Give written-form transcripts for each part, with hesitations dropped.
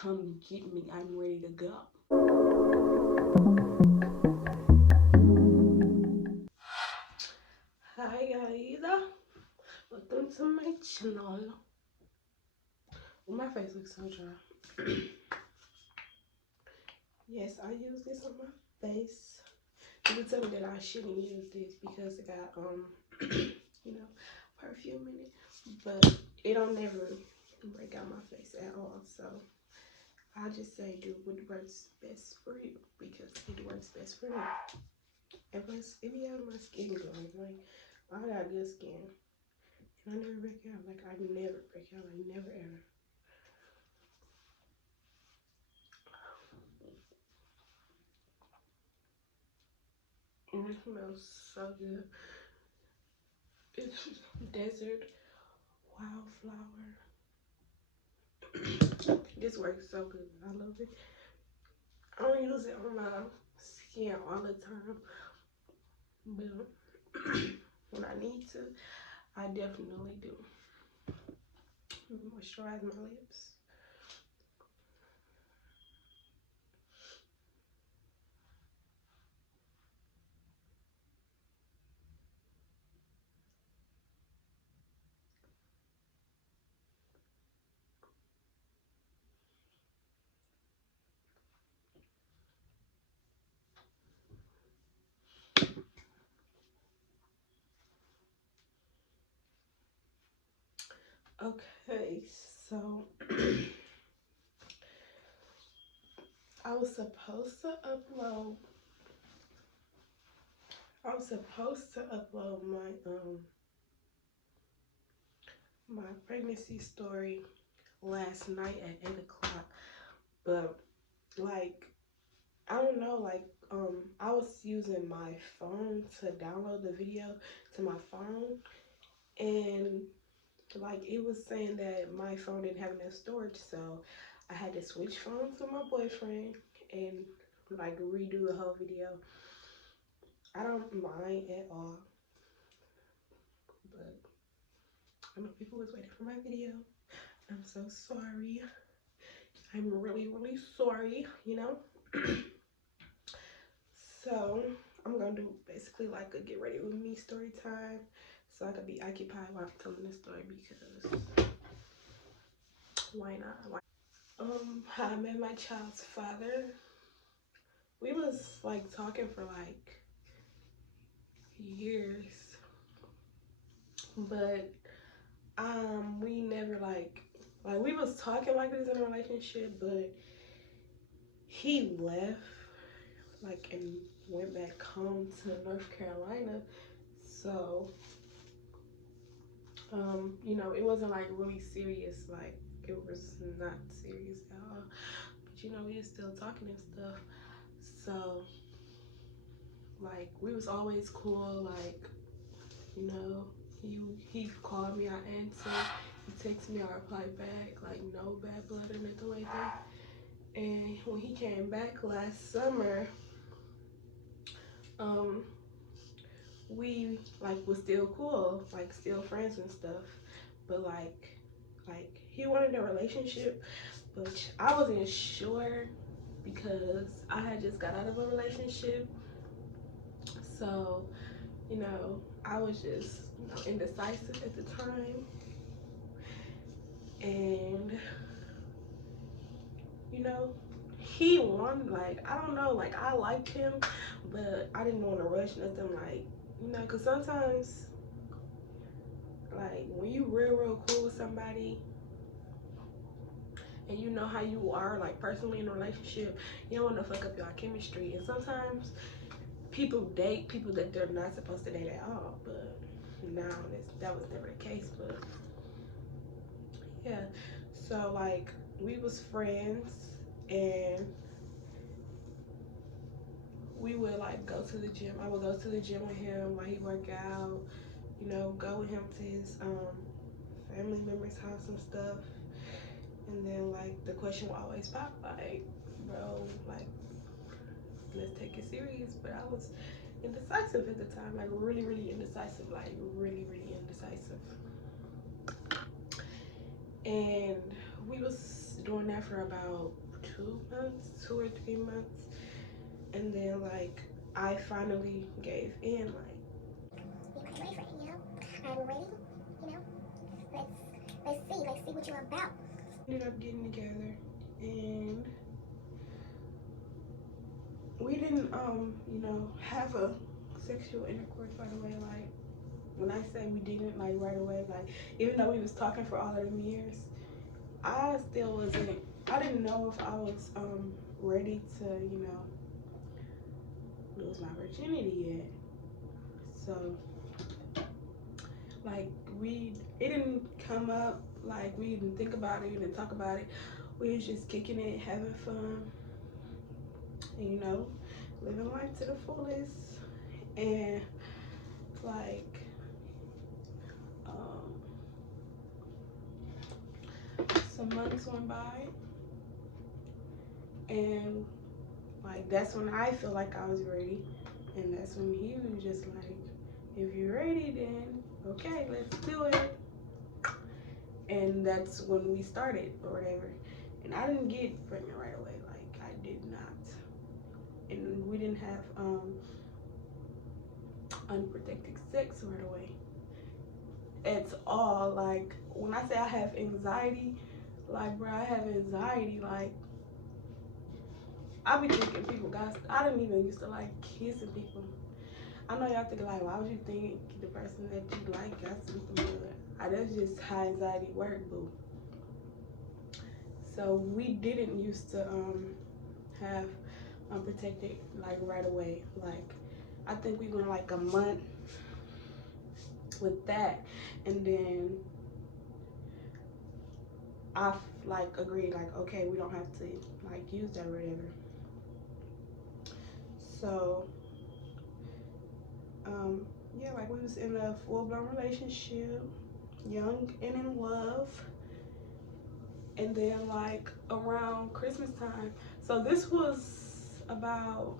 come get me. I'm ready to go. Hi guys, welcome to my channel. My face looks so dry. Yes, I use this on my face. People tell me that I shouldn't use this because it got you know, perfume in it, but it don't never break out my face at all. So I just say do what works best for you because it works best for me. And plus, it be having my skin glowing. Like I got good skin, and I never break out. Like I never break out. Like never ever. And it smells so good. It's desert wildflower. This works so good. I love it. I don't use it on my skin all the time, but when I need to, I definitely do. Moisturize my lips. Okay, so I was supposed to upload. I was supposed to upload my pregnancy story last night at 8 o'clock, but like I don't know, like I was using my phone to download the video to my phone, and like it was saying that my phone didn't have enough storage, so I had to switch phones with my boyfriend and like redo the whole video. I don't mind at all, but I know people was waiting for my video. I'm so sorry. I'm really, really sorry, you know? So I'm gonna do basically like a get ready with me story time so I could be occupied while I'm telling this story because why not? How I met my child's father. We was like talking for like years, but we never like we was talking like we was in a relationship, but he left like and went back home to North Carolina. So you know, it wasn't like really serious, like it was not serious at all. But you know, we was still talking and stuff. So like we was always cool, like, you know, he called me, I answered, he texted me, I replied back, like no bad blood or nothing like that. And when he came back last summer, um, we like was still cool, like still friends and stuff. But like he wanted a relationship, but I wasn't sure because I had just got out of a relationship. So, you know, I was just, you know, indecisive at the time. And, you know, he wanted, like, I don't know, like, I liked him, but I didn't want to rush nothing, like, you know, because sometimes, like, when you real cool with somebody and you know how you are, like, personally in a relationship, you don't want to fuck up your chemistry. And sometimes people date people that they're not supposed to date at all, but now that was never the case. But yeah, so like we was friends, and we would like go to the gym. I would go to the gym with him while he work out, you know, go with him to his family members' house and stuff. And then like the question would always pop, like, bro, like, let's take it serious. But I was indecisive at the time, like really indecisive, like really indecisive. And we was doing that for about 2 months, 2 or 3 months, and then like I finally gave in. Like, be my boyfriend, you know. I'm ready, you know. Let's see what you're about. Ended up getting together, and we didn't you know, have a sexual intercourse right away. Like, when I say we didn't, like, right away, like, even though we was talking for all of them years, I still wasn't, I didn't know if I was ready to, you know, lose my virginity yet. So like, it didn't come up, like, we didn't think about it, we didn't talk about it. We was just kicking it, having fun, and, you know, living life to the fullest. And like, um, some months went by, and like, that's when I feel like I was ready, and that's when he was just like, if you're ready, then okay, let's do it. And that's when we started or whatever. And I didn't get pregnant right away. Like, I did not. And we didn't have unprotected sex right away at all. Like, when I say I have anxiety, like, bro, I have anxiety. Like, I be thinking people got, I didn't even used to like kissing people. I know y'all thinking like, why would you think the person that you like got something good? That's just how anxiety work, boo. So we didn't used to have unprotected, like, right away. Like, I think we went like a month with that, and then I like agreed, like, okay, we don't have to like use that or whatever. So yeah, like, we was in a full-blown relationship, young and in love. And then like around Christmas time, so this was about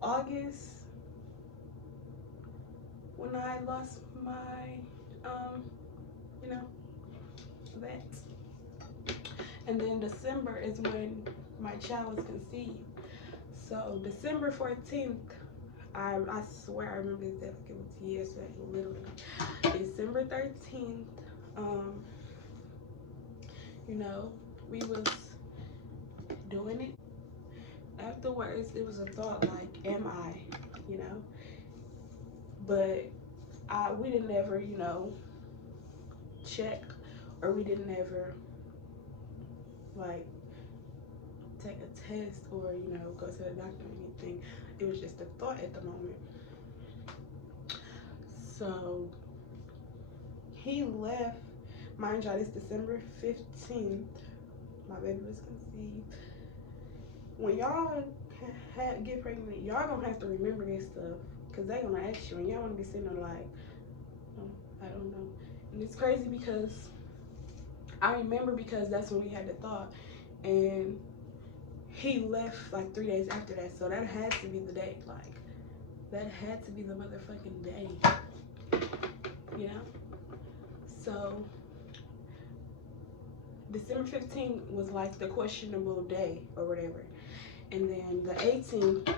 August, when I lost my you know, that. And then December is when my child was conceived. So December 14th, I swear I remember this day like it was yesterday, literally. December 13th, you know, we was doing it. Afterwards, it was a thought like, am I, you know? But we didn't ever, you know, check, or we didn't ever like take a test or, you know, go to the doctor or anything. It was just a thought at the moment. So he left. Mind y'all, it's December 15th. My baby was conceived. When y'all get pregnant, y'all gonna have to remember this stuff, because they gonna ask you, and y'all wanna be sitting there like, oh, I don't know. And it's crazy because I remember, because that's when we had the thought, and he left like 3 days after that. So that had to be the day. Like, that had to be the motherfucking day, you know? So December 15th was like the questionable day or whatever. And then the 18th,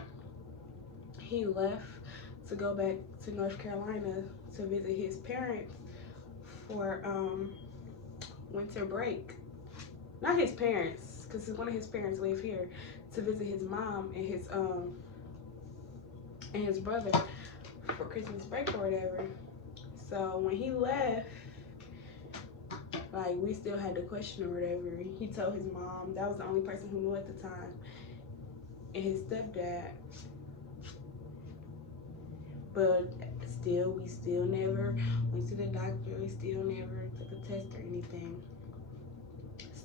he left to go back to North Carolina to visit his parents for winter break. Not his parents, because one of his parents live here, to visit his mom and his brother for Christmas break or whatever. So when he left, like, we still had the question or whatever. He told his mom, that was the only person who knew at the time, and his stepdad. But still, we still never went to the doctor. We still never took a test or anything.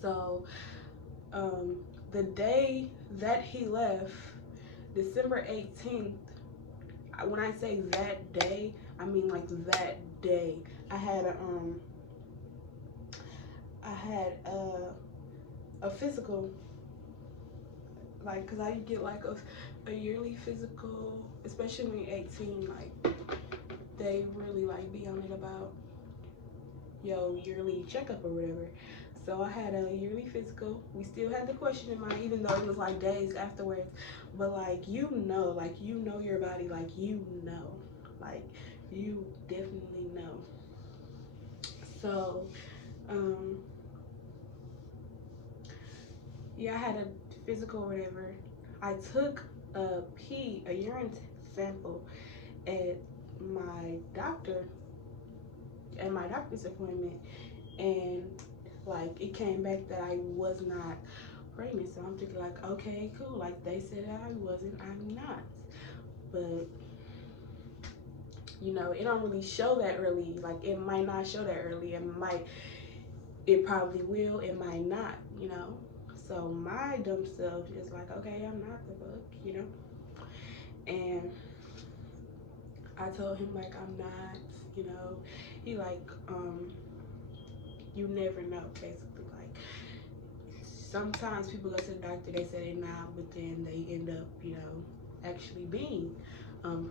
So the day that he left, December 18th, when I say that day, I mean like that day. I had a physical, like, cause I get like a yearly physical, especially when you're 18. Like, they really like be on it about your yearly checkup or whatever. So I had a yearly physical. We still had the question in mind, even though it was like days afterwards. But like you know your body, like you definitely know. So um, yeah, I had a physical or whatever. I took a urine sample at my doctor at my doctor's appointment, and like it came back that I was not pregnant. So I'm thinking like, okay, cool. Like they said I wasn't, I'm not. But it don't really show that early. Like it might not show that early. It probably will. It might not. So my dumb self is like, okay, I'm not the fuck. And I told him like I'm not. He like, you never know, basically. Like sometimes people go to the doctor, they say they're not, but then they end up, actually being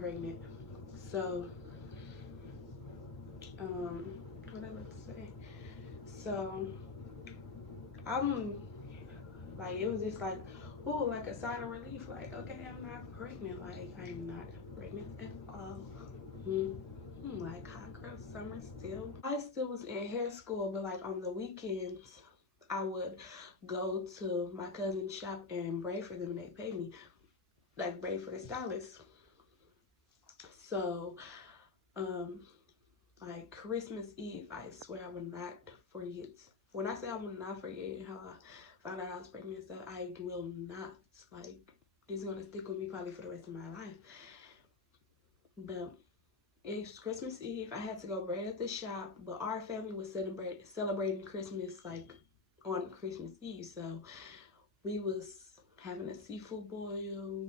pregnant. So, what I about to say? So, I'm like, it was just like, ooh, like a sign of relief. Like, okay, I'm not pregnant. Like, I'm not pregnant at all. Like hot girl summer still. I still was in hair school, but like on the weekends, I would go to my cousin's shop and braid for them, and they pay me like braid for the stylist. So, um, like Christmas Eve, I swear I will not forget. When I say I will not forget how I found out I was pregnant and stuff, I will not. Like, this is gonna stick with me probably for the rest of my life. But it's Christmas Eve. I had to go braid at the shop, but our family was celebrating Christmas like on Christmas Eve. So we was having a seafood boil,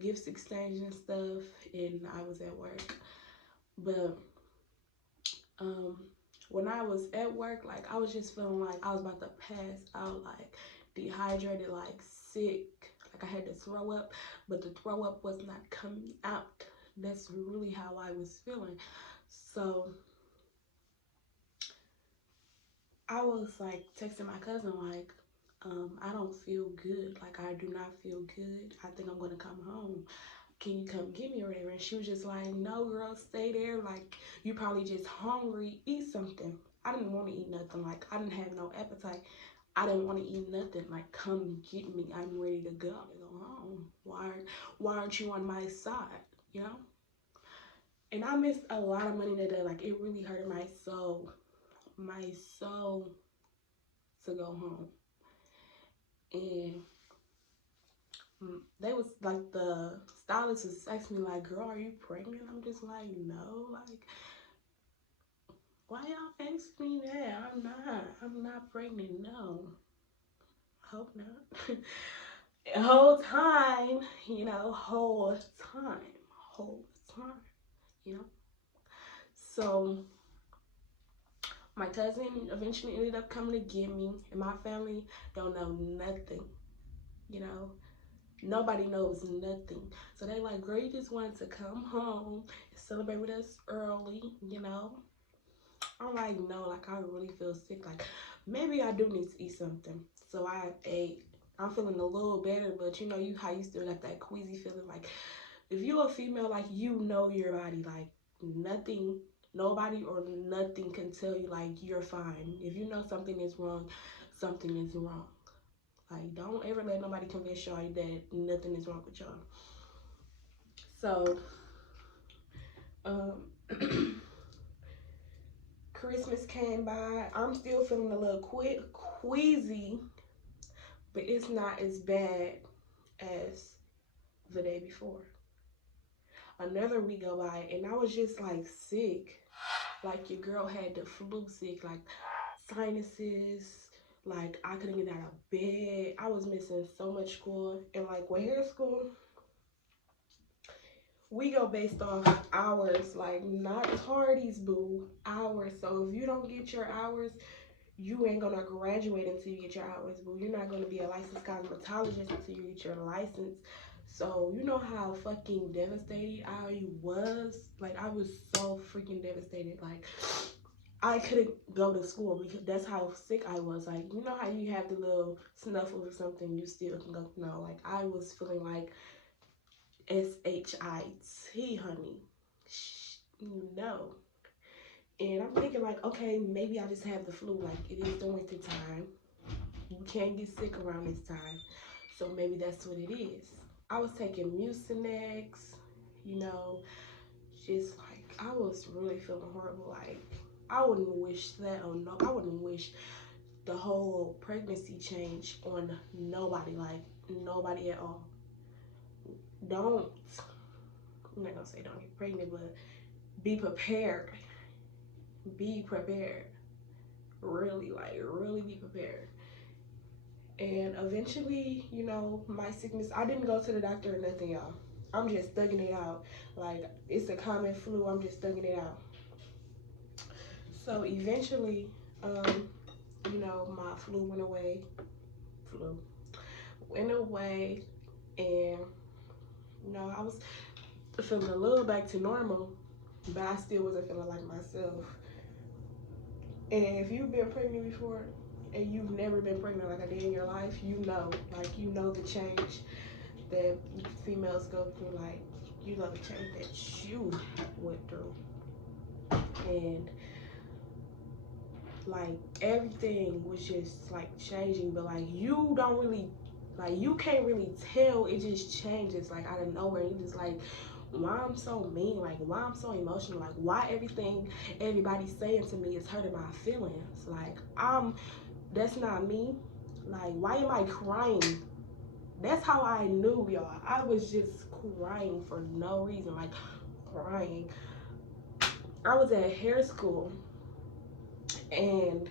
gifts exchange and stuff, and I was at work. But um, when I was at work, like I was just feeling like I was about to pass out, like dehydrated, like sick, like I had to throw up, but the throw up was not coming out. That's really how I was feeling. So I was like texting my cousin like, I don't feel good. Like I do not feel good. I think I'm gonna come home. Can you come get me or whatever? And she was just like, no girl, stay there. Like you probably just hungry. Eat something. I didn't want to eat nothing. Like I didn't have no appetite. I didn't want to eat nothing. Like come get me. I'm ready to go. To go home. Why aren't you on my side? You know? And I missed a lot of money that day. Like it really hurt my soul. My soul to go home. And they was like, the stylist was asking me like, girl, are you pregnant? I'm just like, no. Like, why y'all asking me that? I'm not pregnant. No, hope not. Whole time, whole time, you know. So my cousin eventually ended up coming to get me, and my family don't know nothing, you know. Nobody knows nothing. So they like, girl, you just wanted to come home and celebrate with us early. I'm like, no, like I really feel sick. Like maybe I do need to eat something. So I ate. I'm feeling a little better, but you how you still got that queasy feeling. Like if you're a female, like you know your body, like nothing, nobody or nothing can tell you like you're fine. If you know something is wrong, something is wrong. Like, don't ever let nobody convince y'all that nothing is wrong with y'all. So, um, Christmas came by. I'm still feeling a little queasy, but it's not as bad as the day before. Another week go by, and I was just like sick. Like your girl had the flu sick, like sinuses. Like I couldn't get out of bed. I was missing so much school, and like with hair school, we go based off hours, like not tardies, boo, hours. So if you don't get your hours, you ain't gonna graduate until you get your hours, boo. You're not gonna be a licensed cosmetologist until you get your license. So you know how fucking devastated I was? Like I was so freaking devastated. Like I couldn't go to school because that's how sick I was. Like, you know how you have the little snuffles or something, you still can go. No, like I was feeling like SHIT, honey. No. And I'm thinking like, okay, maybe I just have the flu. Like it is the winter time. You can't get sick around this time. So maybe that's what it is. I was taking Mucinex, you know, just like I was really feeling horrible. Like I wouldn't wish that on no, I wouldn't wish the whole pregnancy change on nobody. Like nobody at all. Don't. I'm not gonna say don't get pregnant, but be prepared. Be prepared. Really, like really be prepared. And eventually, you know, my sickness. I didn't go to the doctor or nothing, y'all. I'm just thugging it out. Like it's a common flu. I'm just thugging it out. So eventually, you know, my flu went away. Flu went away, and you know, I was feeling a little back to normal, but I still wasn't feeling like myself. And if you've been pregnant before, and you've never been pregnant like I did in your life, like you know the change that females go through, like you know the change that you went through, and like everything was just like changing, but like you don't really like you can't really tell, it just changes like out of nowhere. You just like, why I'm so mean, like why I'm so emotional, like why everything everybody's saying to me is hurting my feelings. Like that's not me. Like why am I crying? That's how I knew, y'all. I was just crying for no reason, like crying. I was at hair school, and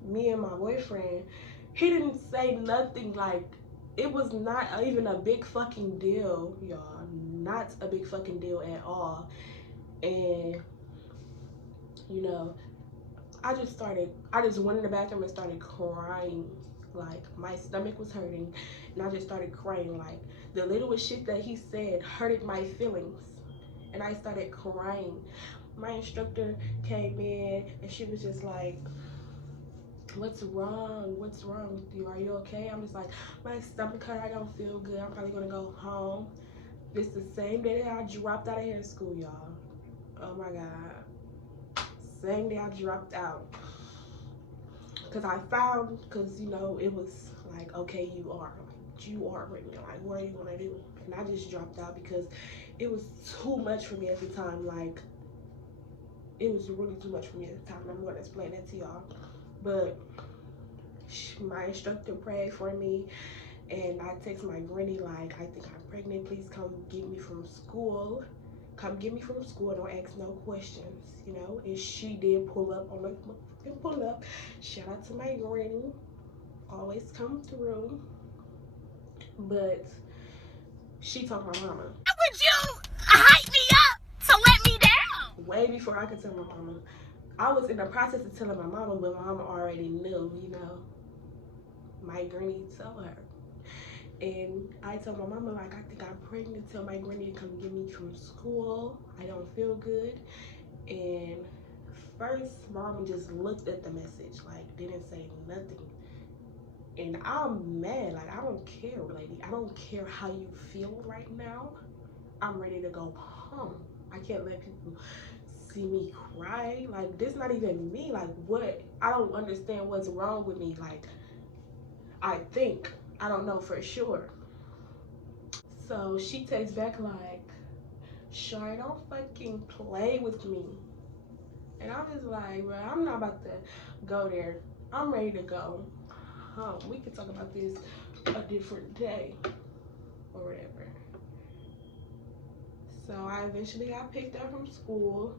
me and my boyfriend, he didn't say nothing. Like it was not even a big fucking deal, y'all. Not a big fucking deal at all. And you know, I just went in the bathroom and started crying. Like my stomach was hurting, and I just started crying. Like the littlest shit that he said hurted my feelings, and I started crying. My instructor came in, and she was just like, what's wrong? What's wrong with you? Are you okay? I'm just like, my stomach hurt. I don't feel good. I'm probably gonna go home. This the same day that I dropped out of hair school, y'all. Oh my God. Same day I dropped out. Cause you know, it was like, okay, you are pregnant. Like, what are you gonna do? And I just dropped out because it was too much for me at the time. Like, it was really too much for me at the time. And I'm gonna explain that to y'all. But my instructor prayed for me, and I text my granny like, I think I'm pregnant. Please come get me from school. Come get me from school. Don't ask no questions, you know. And she did pull up on the pull up. Shout out to my granny. Always come through. But she told my mama. How would you hype me up to let me down? Way before I could tell my mama. I was in the process of telling my mama, but my mama already knew, you know. My granny told her. And I told my mama, like, I think I'm pregnant. Tell my granny to come get me from school. I don't feel good. And first, mama just looked at the message, like, didn't say nothing. And I'm mad. Like, I don't care, lady. I don't care how you feel right now. I'm ready to go home. I can't let people see me cry. Like, this not even me. Like, what? I don't understand what's wrong with me. Like, I think. I don't know for sure. So she takes back like, Sure, don't fucking play with me. And I'm just like, well, I'm not about to go there. I'm ready to go home. We can talk about this a different day or whatever. So I eventually got picked up from school.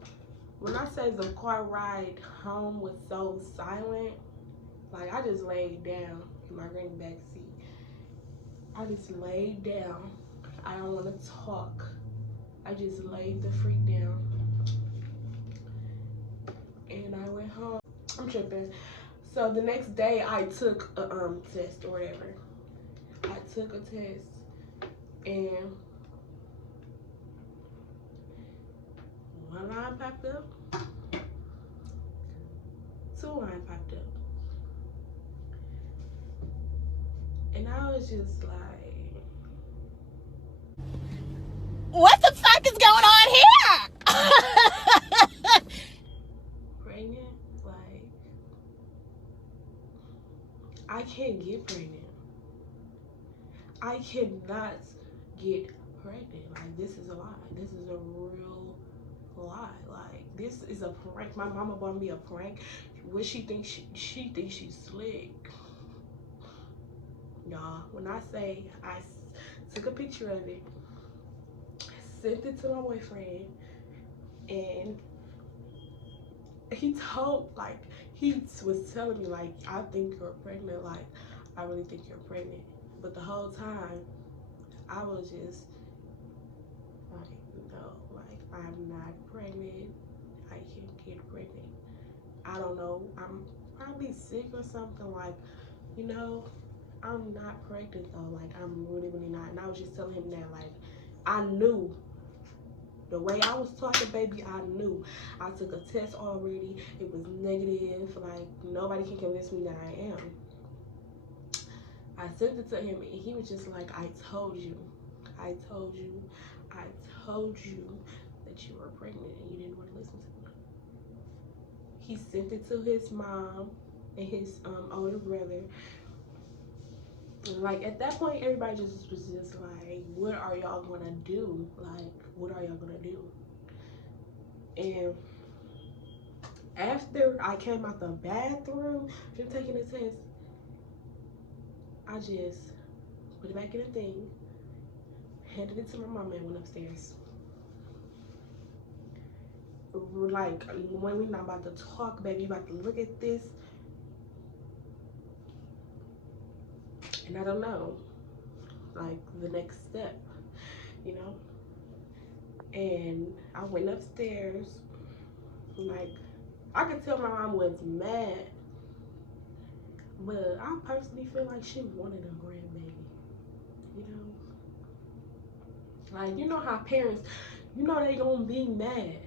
When I say the car ride home was so silent, like I just laid down in my granny back seat. I just laid down. I don't want to talk. I just laid the freak down. And I went home. I'm tripping. So the next day I took a test or whatever. I took a test, and when I popped up, two line popped up, and I was just like, what the fuck is going on here? pregnant? Like, I can't get pregnant. I cannot get pregnant. Like, this is a lie. This is a real lie. Like, this is a prank. My mama bought me a prank. What she thinks she thinks she's slick. Y'all, when I say I took a picture of it, sent it to my boyfriend, and he told, like, he was telling me, like, I think you're pregnant. Like, I really think you're pregnant. But the whole time, I was just like, no, like, I'm not pregnant. I can't get pregnant. I don't know. I'm probably sick or something. Like, you know, I'm not pregnant though. Like, I'm really, really not. And I was just telling him that, like, I knew the way I was talking, baby. I knew. I took a test already. It was negative. Like, nobody can convince me that I am. I sent it to him, and he was just like, I told you. I told you. I told you that you were pregnant and you didn't want to listen to me. He sent it to his mom and his older brother. And like, at that point, everybody just was just like, what are y'all gonna do? Like, what are y'all gonna do? And after I came out the bathroom from taking the test, I just put it back in the thing, handed it to my mama, and went upstairs. Like, when we not about to talk, baby, about to look at this, and I don't know, like, the next step, you know? And I went upstairs, like, I could tell my mom was mad, but I personally feel like she wanted a grandbaby, you know? Like, you know how parents, you know they gonna be mad.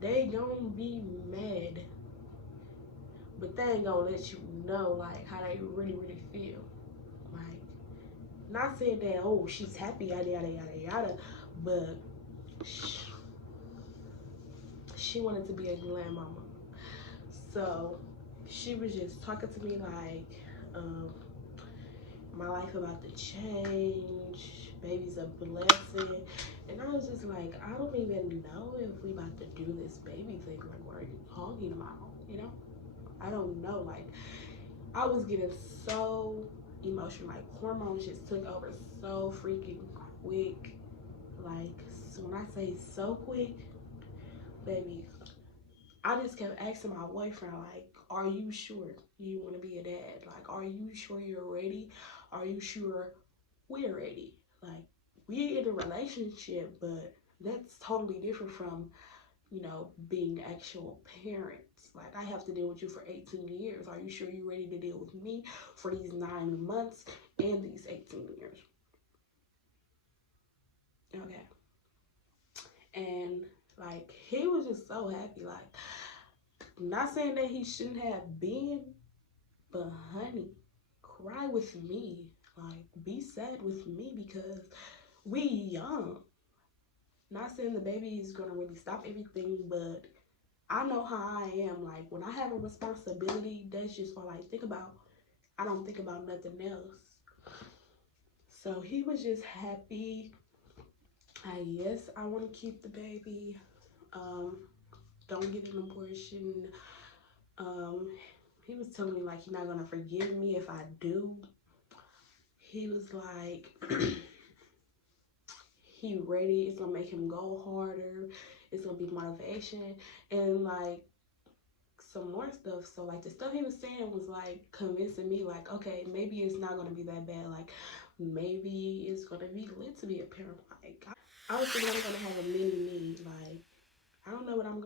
They gonna be mad, but they ain't gonna let you know, like, how they really, really feel. Like, not saying that, oh, she's happy, yada, yada, yada, yada, but she wanted to be a grandmama. So she was just talking to me like, my life about to change, baby's a blessing. And I was just like, I don't even know if we about to do this baby thing. Like, what are you talking about? You know? I don't know. Like, I was getting so emotional. Like, hormones just took over so freaking quick. Like, so when I say so quick, baby, I just kept asking my boyfriend, like, are you sure you want to be a dad? Like, are you sure you're ready? Are you sure we're ready? Like, we're in a relationship, but that's totally different from, you know, being actual parents. Like, I have to deal with you for 18 years. Are you sure you're ready to deal with me for these 9 months and these 18 years? Okay. And, like, he was just so happy. Like, not saying that he shouldn't have been, but honey, cry with me. Like, be sad with me because we young. Not saying the baby is gonna really stop everything, but I know how I am. Like, when I have a responsibility, that's just all I think about. I don't think about nothing else. So he was just happy. Yes, I want to keep the baby. Um, don't get an abortion. Um, he was telling me like he's not gonna forgive me if I do. He was like, he ready. It's gonna make him go harder. It's gonna be motivation and like some more stuff. So like the stuff he was saying was like convincing me like, okay, maybe it's not gonna be that bad. Like maybe it's gonna be lit to be a parent. Like I was thinking I'm gonna have a mini me. Like I don't know what I'm